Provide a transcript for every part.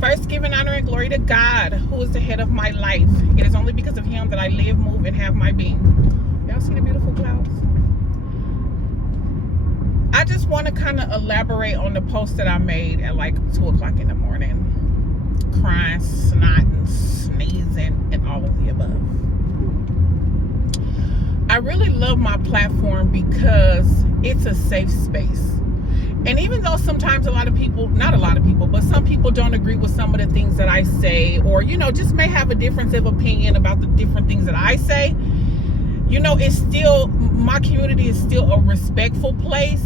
First, giving honor and glory to God, who is the head of my life. It is only because of him that I live, move, and have my being. Y'all see the beautiful clouds? I just want to kind of elaborate on the post that I made at like 2 o'clock in the morning. Crying, snotting, sneezing, and all of the above. I really love my platform because it's a safe space. And even though sometimes not a lot of people, but some people don't agree with some of the things that I say, or, just may have a difference of opinion about the different things that I say, it's still, my community is still a respectful place,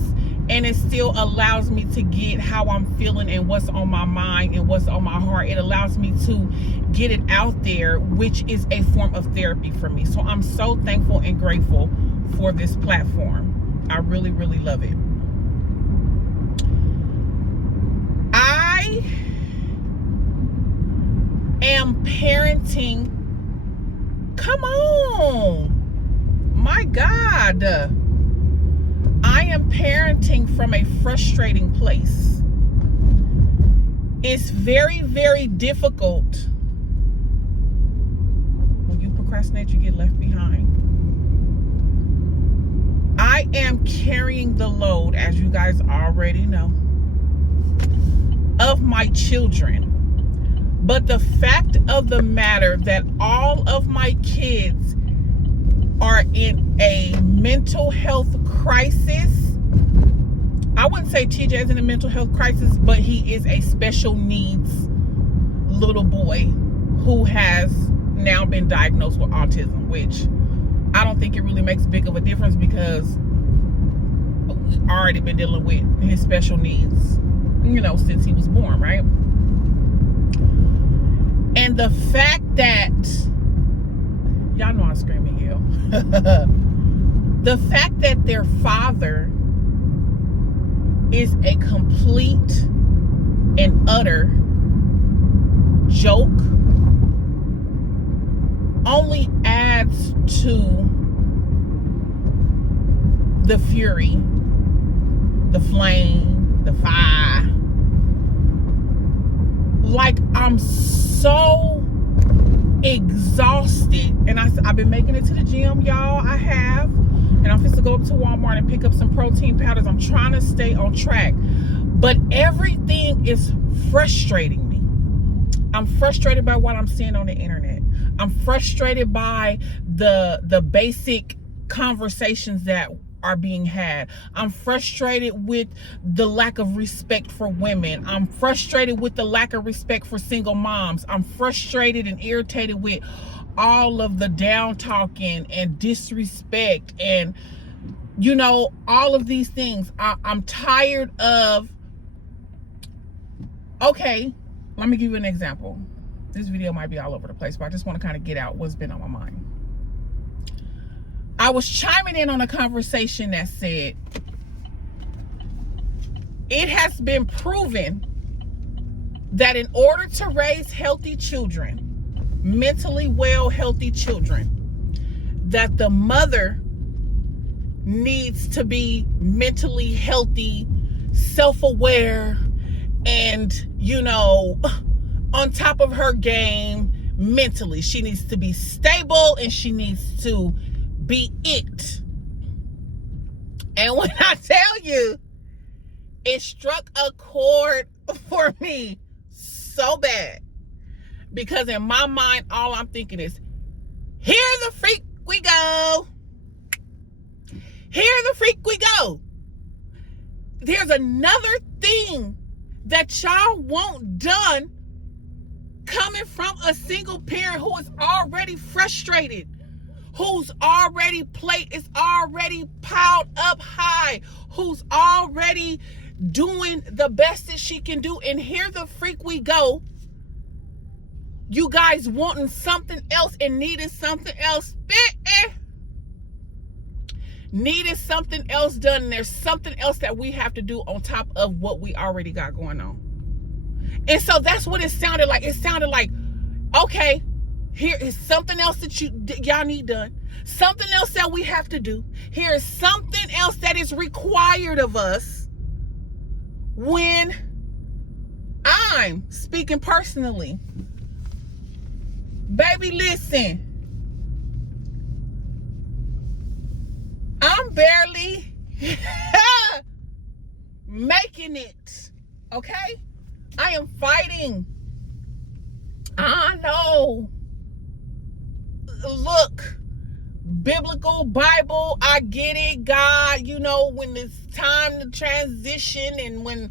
and it still allows me to get how I'm feeling and what's on my mind and what's on my heart. It allows me to get it out there, which is a form of therapy for me. So I'm so thankful and grateful for this platform. I really, really love it. I am parenting. Come on. My God. I am parenting from a frustrating place. It's very, very difficult. When you procrastinate, you get left behind. I am carrying the load, as you guys already know, of my children. But the fact of the matter that all of my kids are in a mental health crisis. I wouldn't say TJ is in a mental health crisis, but he is a special needs little boy who has now been diagnosed with autism, which I don't think it really makes big of a difference because we've already been dealing with his special needs, since he was born, right? And the fact that, y'all know I scream and yell. The fact that their father is a complete and utter joke only adds to the fury, the flame, the fire. Like, I'm so exhausted, and I've been making it to the gym, y'all. I have, and I'm supposed to go up to Walmart and pick up some protein powders. I'm trying to stay on track, but everything is frustrating me. I'm frustrated by what I'm seeing on the internet. I'm frustrated by the basic conversations that are being had. I'm frustrated with the lack of respect for women. I'm frustrated with the lack of respect for single moms. I'm frustrated and irritated with all of the down talking and disrespect and all of these things. I'm tired of. Okay, let me give you an example. This video might be all over the place, but I just want to kind of get out what's been on my mind. I was chiming in on a conversation that said, it has been proven that in order to raise healthy children, mentally well, healthy children, that the mother needs to be mentally healthy, self-aware, and, on top of her game mentally. She needs to be stable and she needs to be it. And when I tell you, it struck a chord for me so bad, because in my mind, all I'm thinking is, here the freak we go. Here the freak we go. There's another thing that y'all want done coming from a single parent who is already frustrated, whose already plate is already piled up high, who's already doing the best that she can do. And here the freak we go. You guys wanting something else and needing something else. Needed something else done. And there's something else that we have to do on top of what we already got going on. And so that's what it sounded like. It sounded like, okay, here is something else that y'all need done. Something else that we have to do. Here is something else that is required of us when I time, speaking personally. Baby, listen. I'm barely making it. Okay? I am fighting. I know. Look, biblical Bible, I get it. God, you know, when it's time to transition and when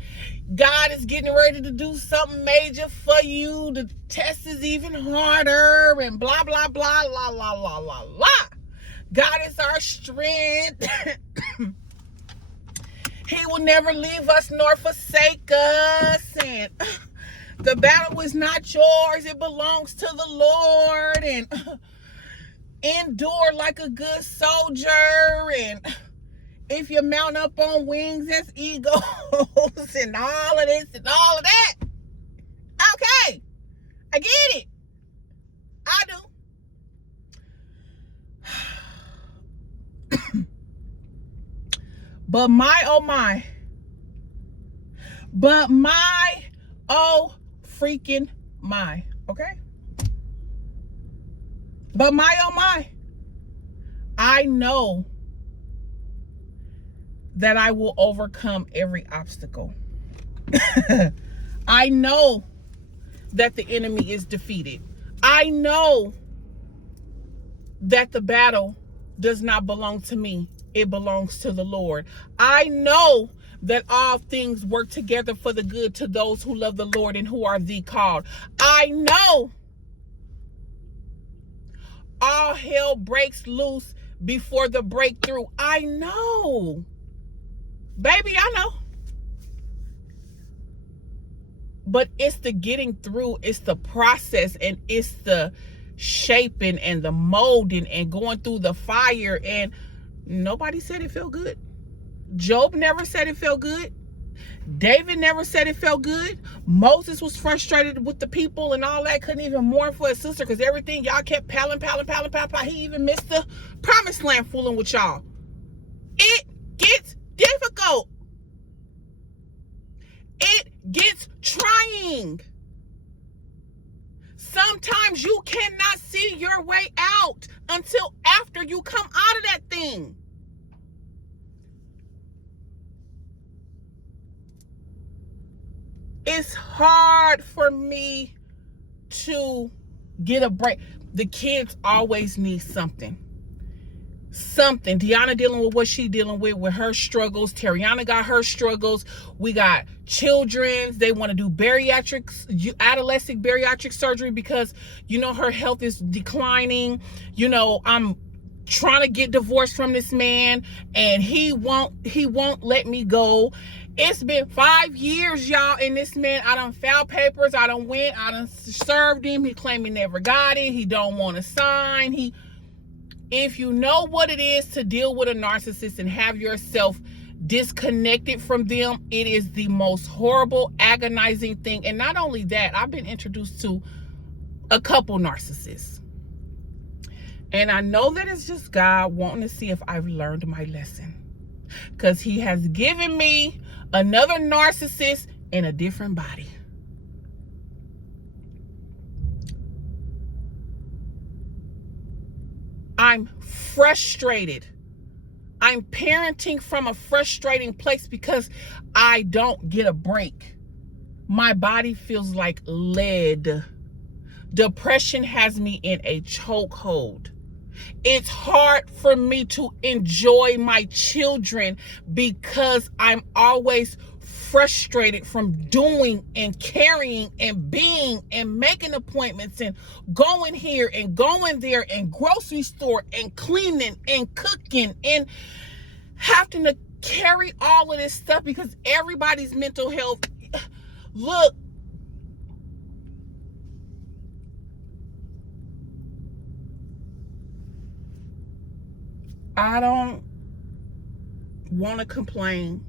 God is getting ready to do something major for you, the test is even harder and blah, blah, blah, la, la, la, la, la. God is our strength. He will never leave us nor forsake us. And the battle is not yours. It belongs to the Lord. And endure like a good soldier. And if you mount up on wings as eagles and all of this and all of that. Okay. I get it. I do. But my, oh my. But my, oh freaking my. Okay? But my, oh my. I know that I will overcome every obstacle. I know that the enemy is defeated. I know that the battle does not belong to me. It belongs to the Lord. I know that all things work together for the good to those who love the Lord and who are the called. I know all hell breaks loose before the breakthrough. I know. Baby, I know. But it's the getting through, it's the process, and it's the shaping and the molding and going through the fire. And nobody said it felt good. Job never said it felt good. David never said it felt good. Moses was frustrated with the people and all that. Couldn't even mourn for his sister because everything y'all kept palling. He even missed the promised land fooling with y'all. It gets difficult. It gets trying. Sometimes you cannot see your way out until after you come out of that thing. It's hard for me to get a break. The kids always need something. Deanna dealing with what she dealing with her struggles. Terriana got her struggles. We got children. They want to do adolescent bariatric surgery because, you know, her health is declining. You know, I'm trying to get divorced from this man and he won't let me go. It's been 5 years, y'all, and this man, I done filed papers. I done went. I done served him. He claimed he never got it. He don't want to sign. If you know what it is to deal with a narcissist and have yourself disconnected from them, it is the most horrible, agonizing thing. And not only that, I've been introduced to a couple narcissists. And I know that it's just God wanting to see if I've learned my lesson. Because he has given me another narcissist in a different body. I'm frustrated. I'm parenting from a frustrating place because I don't get a break. My body feels like lead. Depression has me in a chokehold. It's hard for me to enjoy my children because I'm always frustrated from doing and carrying and being and making appointments and going here and going there and grocery store and cleaning and cooking and having to carry all of this stuff because everybody's mental health. Look, I don't want to complain.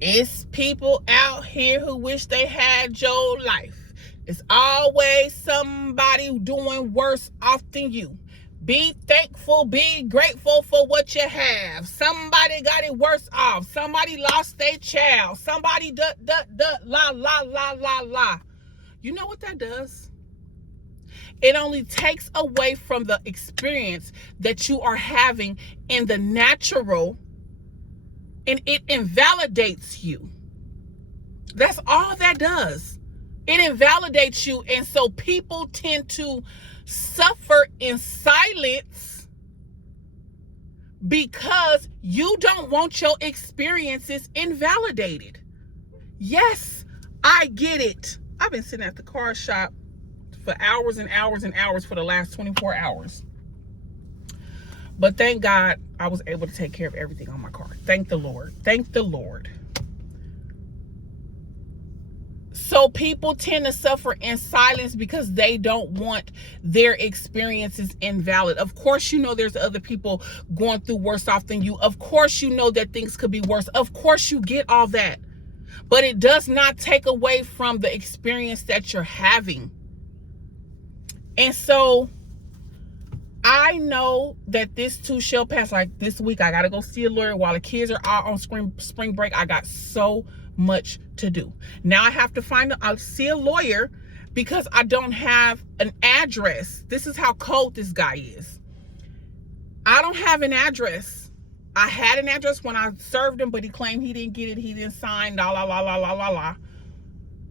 It's people out here who wish they had your life. It's always somebody doing worse off than you. Be thankful, be grateful for what you have. Somebody got it worse off. Somebody lost their child. Somebody la la la la la. You know what that does? It only takes away from the experience that you are having in the natural, and it invalidates you. That's all that does. It invalidates you. And so people tend to suffer in silence because you don't want your experiences invalidated. Yes, I get it. I've been sitting at the car shop for hours and hours and hours for the last 24 hours. But thank God I was able to take care of everything on my car. Thank the Lord. Thank the Lord. So people tend to suffer in silence because they don't want their experiences invalid. Of course, you know there's other people going through worse off than you. Of course, you know that things could be worse. Of course, you get all that. But it does not take away from the experience that you're having. And so I know that this too shall pass. Like this week, I got to go see a lawyer while the kids are out on spring break. I got so much to do. Now I have to I'll see a lawyer because I don't have an address. This is how cold this guy is. I don't have an address. I had an address when I served him, but he claimed he didn't get it. He didn't sign, la, la, la, la, la, la, la.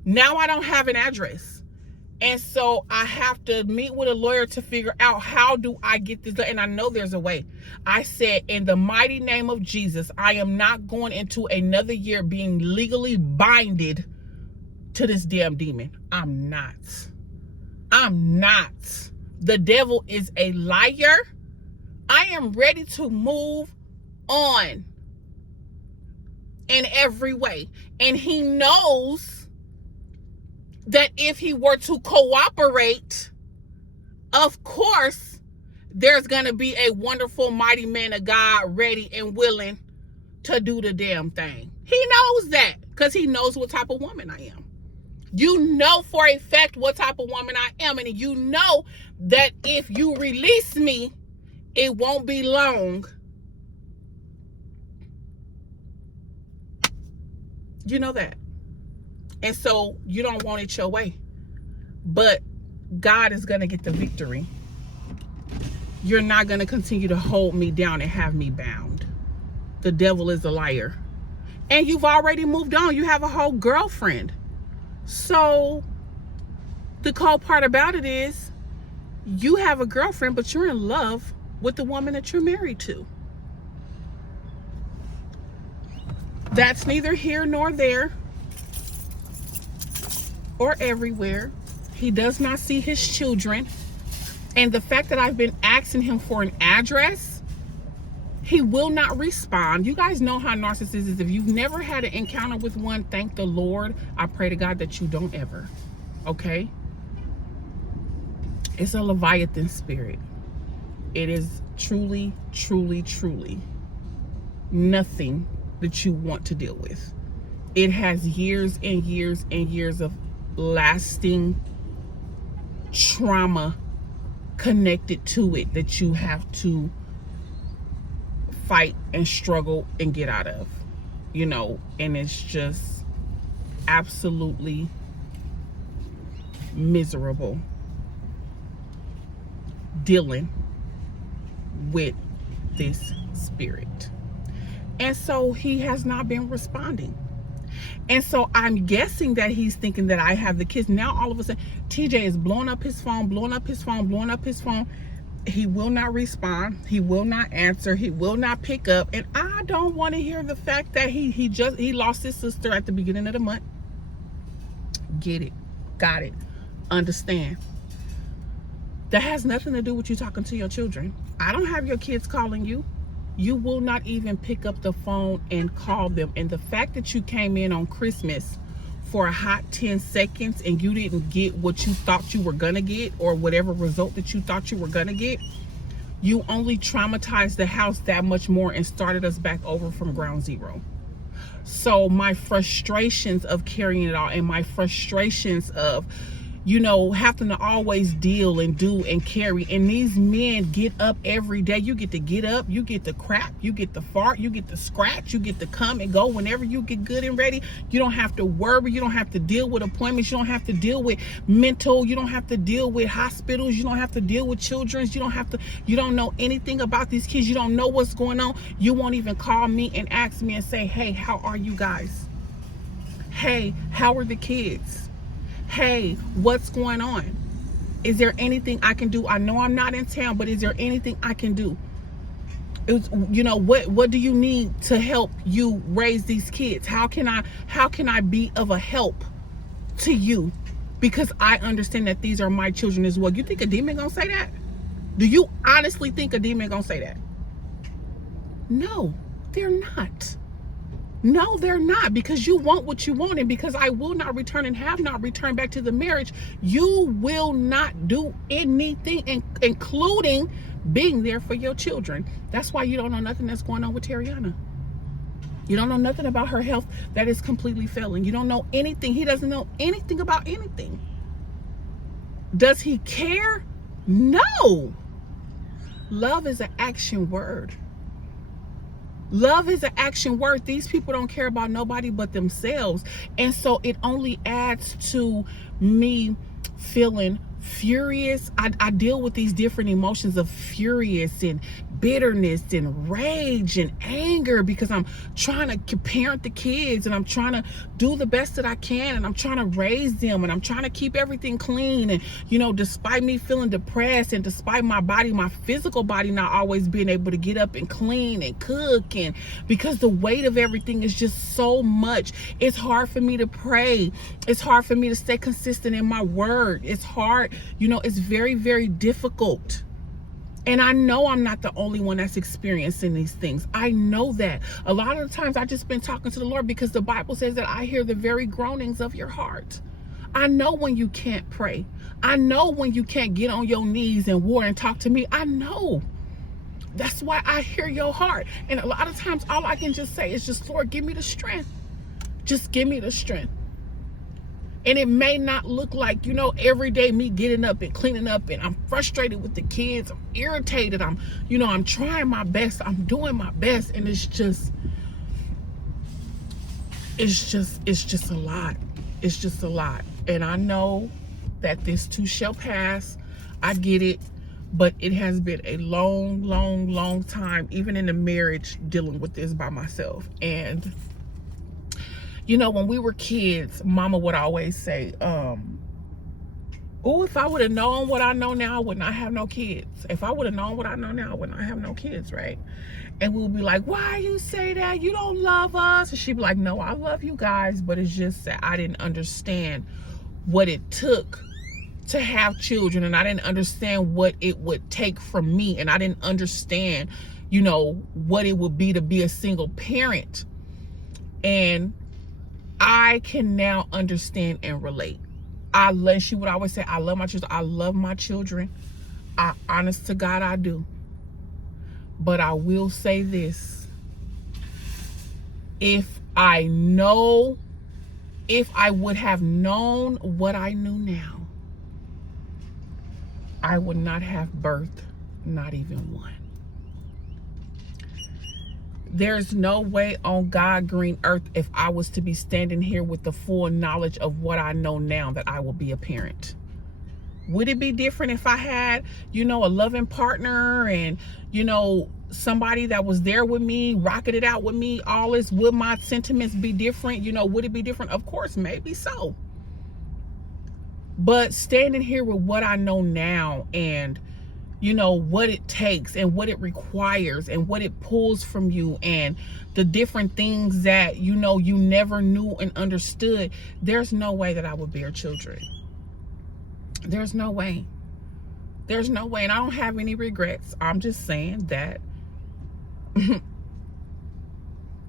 Now I don't have an address. And so I have to meet with a lawyer to figure out how do I get this done. And I know there's a way. I said, in the mighty name of Jesus, I am not going into another year being legally binded to this damn demon. I'm not. I'm not. The devil is a liar. I am ready to move on in every way. And he knows that if he were to cooperate, of course, there's going to be a wonderful, mighty man of God ready and willing to do the damn thing. He knows that because he knows what type of woman I am. You know for a fact what type of woman I am. And you know that if you release me, it won't be long. You know that. And so you don't want it your way. But God is going to get the victory. You're not going to continue to hold me down and have me bound. The devil is a liar. And you've already moved on. You have a whole girlfriend. So the cold part about it is you have a girlfriend, but you're in love with the woman that you're married to. That's neither here nor there or everywhere. He does not see his children. And the fact that I've been asking him for an address, he will not respond. You guys know how narcissist is. If you've never had an encounter with one, thank the Lord. I pray to God that you don't ever. Okay? It's a Leviathan spirit. It is truly, truly, truly nothing that you want to deal with. It has years and years and years of lasting trauma connected to it that you have to fight and struggle and get out of, you know. And it's just absolutely miserable dealing with this spirit. And so he has not been responding. And so I'm guessing that he's thinking that I have the kids. Now all of a sudden, TJ is blowing up his phone, blowing up his phone, blowing up his phone. He will not respond. He will not answer. He will not pick up. And I don't want to hear the fact that he lost his sister at the beginning of the month. Get it. Got it. Understand. That has nothing to do with you talking to your children. I don't have your kids calling you. You will not even pick up the phone and call them. And the fact that you came in on Christmas for a hot 10 seconds and you didn't get what you thought you were going to get, or whatever result that you thought you were going to get, you only traumatized the house that much more and started us back over from ground zero. So my frustrations of carrying it all, and my frustrations of having to always deal and do and carry. And these men get up every day. You get to get up, you get to crap, you get to fart, you get to scratch, you get to come and go whenever you get good and ready. You don't have to worry, you don't have to deal with appointments, you don't have to deal with mental, you don't have to deal with hospitals, you don't have to deal with children, you don't know anything about these kids, you don't know what's going on. You won't even call me and ask me and say, hey, how are you guys? Hey, how are the kids? Hey, what's going on? Is there anything I can do? I know I'm not in town, but is there anything I can do? What do you need to help you raise these kids? How can I be of a help to you? Because I understand that these are my children as well. You think a demon gonna say that? Do you honestly think a demon gonna say that? No, they're not. No, they're not, because you want what you want, and because I will not return and have not returned back to the marriage, you will not do anything, including being there for your children. That's why you don't know nothing that's going on with Tariana. You don't know nothing about her health that is completely failing. You don't know anything. He doesn't know anything about anything. Does he care? No. Love is an action word. Love is an action word. These people don't care about nobody but themselves. And so it only adds to me feeling furious. I deal with these different emotions of furious and bitterness and rage and anger, because I'm trying to parent the kids, and I'm trying to do the best that I can, and I'm trying to raise them, and I'm trying to keep everything clean. And despite me feeling depressed, and despite my physical body not always being able to get up and clean and cook, and because the weight of everything is just so much, it's hard for me to pray. It's hard for me to stay consistent in my word. It's hard. It's very, very difficult. And I know I'm not the only one that's experiencing these things. I know that. A lot of the times I just been talking to the Lord, because the Bible says that I hear the very groanings of your heart. I know when you can't pray. I know when you can't get on your knees and war and talk to me. I know. That's why I hear your heart. And a lot of times all I can just say is just, Lord, give me the strength. Just give me the strength. And it may not look like, every day me getting up and cleaning up, and I'm frustrated with the kids. I'm irritated. I'm trying my best. I'm doing my best. And it's just a lot. It's just a lot. And I know that this too shall pass. I get it. But it has been a long, long, long time, even in the marriage, dealing with this by myself. And when we were kids, Mama would always say, if I would have known what I know now, I would not have no kids. If I would have known what I know now, I would not have no kids, right? And we would be like, why you say that? You don't love us. And she'd be like, no, I love you guys, but it's just that I didn't understand what it took to have children, and I didn't understand what it would take from me, and I didn't understand, what it would be to be a single parent. And I can now understand and relate. She would always say, I love my children. I love my children. Honest to God, I do. But I will say this. If I would have known what I knew now, I would not have birthed not even one. There's no way on God green earth, if I was to be standing here with the full knowledge of what I know now, that I will be a parent. Would it be different if I had, a loving partner and, somebody that was there with me, rocking it out with me, all this? Would my sentiments be different? Would it be different? Of course, maybe so. But standing here with what I know now, and what it takes and what it requires and what it pulls from you, and the different things that you never knew and understood, there's no way that I would bear children. There's no way. There's no way. And I don't have any regrets. I'm just saying that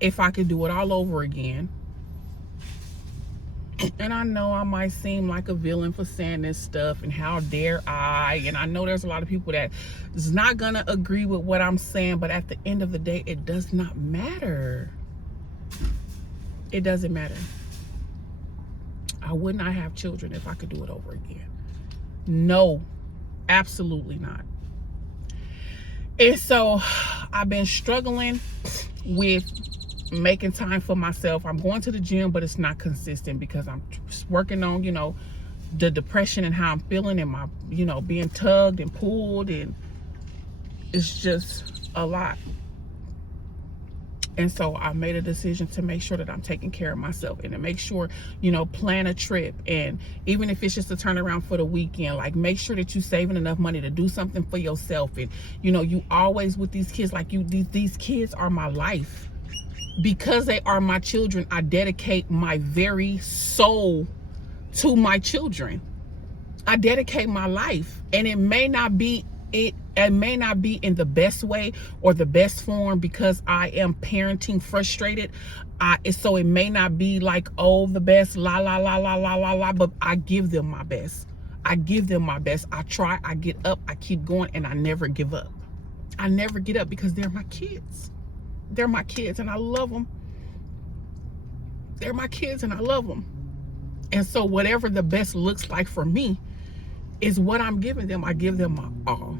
if I could do it all over again, and I know I might seem like a villain for saying this stuff, and how dare I, and I know there's a lot of people that is not gonna agree with what I'm saying, but at the end of the day, it does not matter. It doesn't matter. I would not have children if I could do it over again. No, absolutely not. And so I've been struggling with making time for myself. I'm going to the gym, but it's not consistent because I'm working on, the depression and how I'm feeling and my, being tugged and pulled, and it's just a lot. And so I made a decision to make sure that I'm taking care of myself and to make sure, plan a trip. And even if it's just a turnaround for the weekend, like make sure that you're saving enough money to do something for yourself. And, you always with these kids, like these kids are my life. Because they are my children, I dedicate my very soul to my children. I dedicate my life, and it may not be in the best way or the best form because I am parenting frustrated. So it may not be like, oh, the best, la, la, la, la, la, la, la, but I give them my best. I give them my best. I try, I get up, I keep going, and I never give up. I never get up because they're my kids. They're my kids and I love them. They're my kids and I love them. And so whatever the best looks like for me is what I'm giving them. I give them my all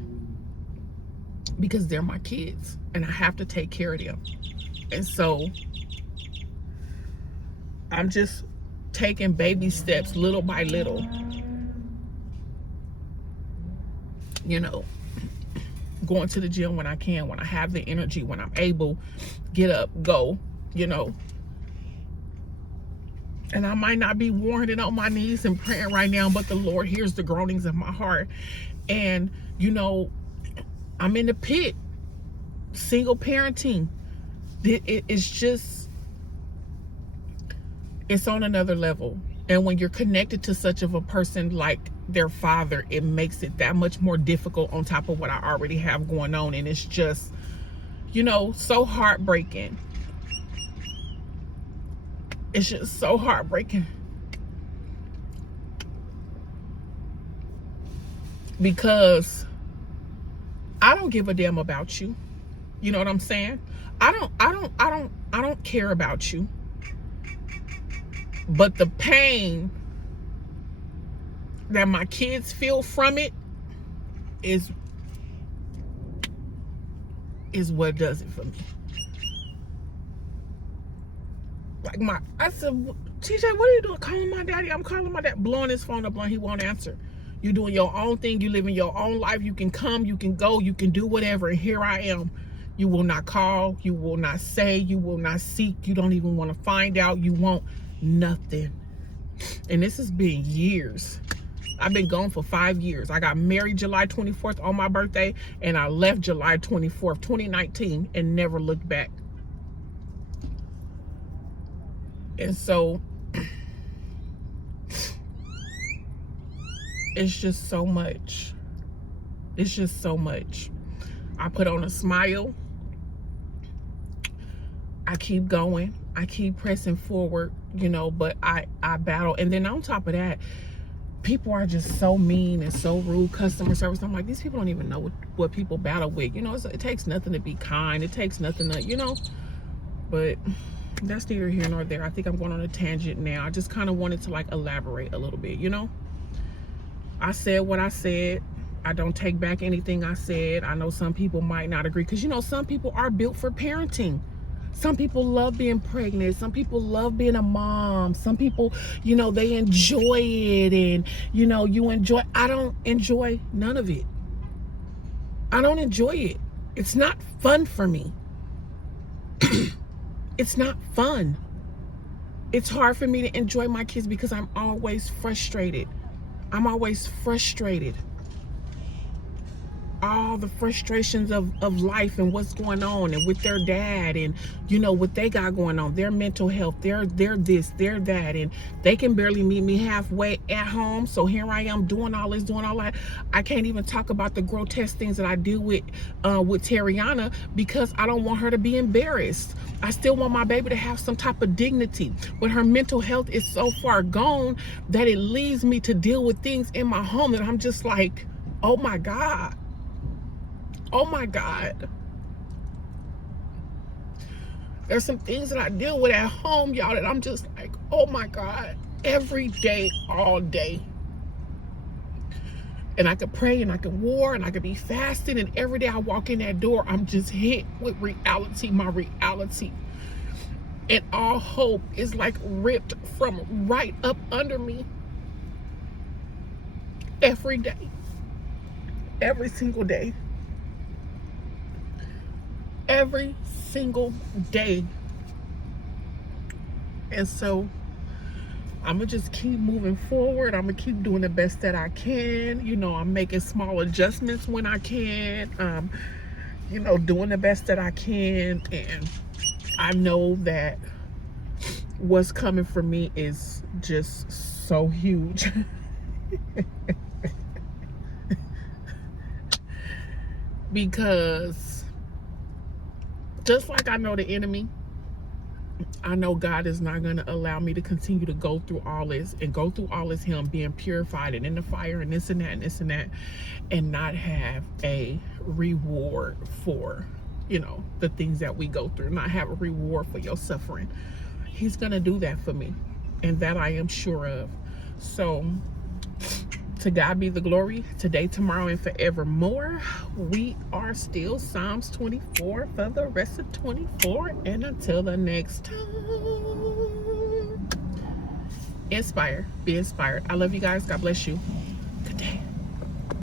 because they're my kids and I have to take care of them. And so I'm just taking baby steps little by little, going to the gym when I can, when I have the energy, when I'm able, get up, go, And I might not be worn and on my knees and praying right now, but the Lord hears the groanings of my heart. And, I'm in the pit, single parenting. It's just, it's on another level. And when you're connected to such of a person like their father, it makes it that much more difficult on top of what I already have going on. And it's just, so heartbreaking. It's just so heartbreaking. Because I don't give a damn about you. You know what I'm saying? I don't care about you. But the pain that my kids feel from it is what does it for me. Like I said, TJ, what are you doing? Calling my daddy? I'm calling my dad, blowing his phone up, he won't answer. You're doing your own thing. You living your own life. You can come, you can go, you can do whatever. And here I am. You will not call. You will not say. You will not seek. You don't even want to find out. You want nothing. And this has been years. I've been gone for 5 years. I got married July 24th on my birthday, and I left July 24th, 2019, and never looked back. And so it's just so much. It's just so much. I put on a smile. I keep going. I keep pressing forward, but I battle. And then on top of that, people are just so mean and so rude. Customer service. I'm like, these people don't even know what people battle with. It takes nothing to be kind. It takes nothing to, but that's neither here nor there. I think I'm going on a tangent now. I just kind of wanted to elaborate a little bit, I said what I said. I don't take back anything I said. I know some people might not agree because, some people are built for parenting. Some people love being pregnant. Some people love being a mom. Some people, they enjoy it, and, you enjoy. I don't enjoy none of it. I don't enjoy it. It's not fun for me. It's not fun. It's hard for me to enjoy my kids because I'm always frustrated. I'm always frustrated. All the frustrations of life and what's going on and with their dad and, what they got going on, their mental health, they're this, they're that, and they can barely meet me halfway at home. So here I am doing all this, doing all that. I can't even talk about the grotesque things that I do with Tariana because I don't want her to be embarrassed. I still want my baby to have some type of dignity, but her mental health is so far gone that it leaves me to deal with things in my home that I'm just like, oh my God. Oh my God. There's some things that I deal with at home, y'all, that I'm just like, oh my God. every day, all day. And I could pray and I could war and I could be fasting. And every day I walk in that door, I'm just hit with reality, my reality. And all hope is like ripped from right up under me. Every day. Every single day. Every single day. And so I'm going to just keep moving forward. I'm going to keep doing the best that I can. You know, I'm making small adjustments when I can. You know, doing the best that I can. And I know that what's coming for me is just so huge. Because just like I know the enemy, I know God is not going to allow me to continue to go through all this and go through all this, him being purified and in the fire and this and that and this and that, and not have a reward for, you know, the things that we go through, not have a reward for your suffering. He's going to do that for me, and that I am sure of. So to God be the glory, today, tomorrow, and forevermore. We are still Psalms 24 for the rest of 24. And until the next time, inspire, be inspired. I love you guys. God bless you.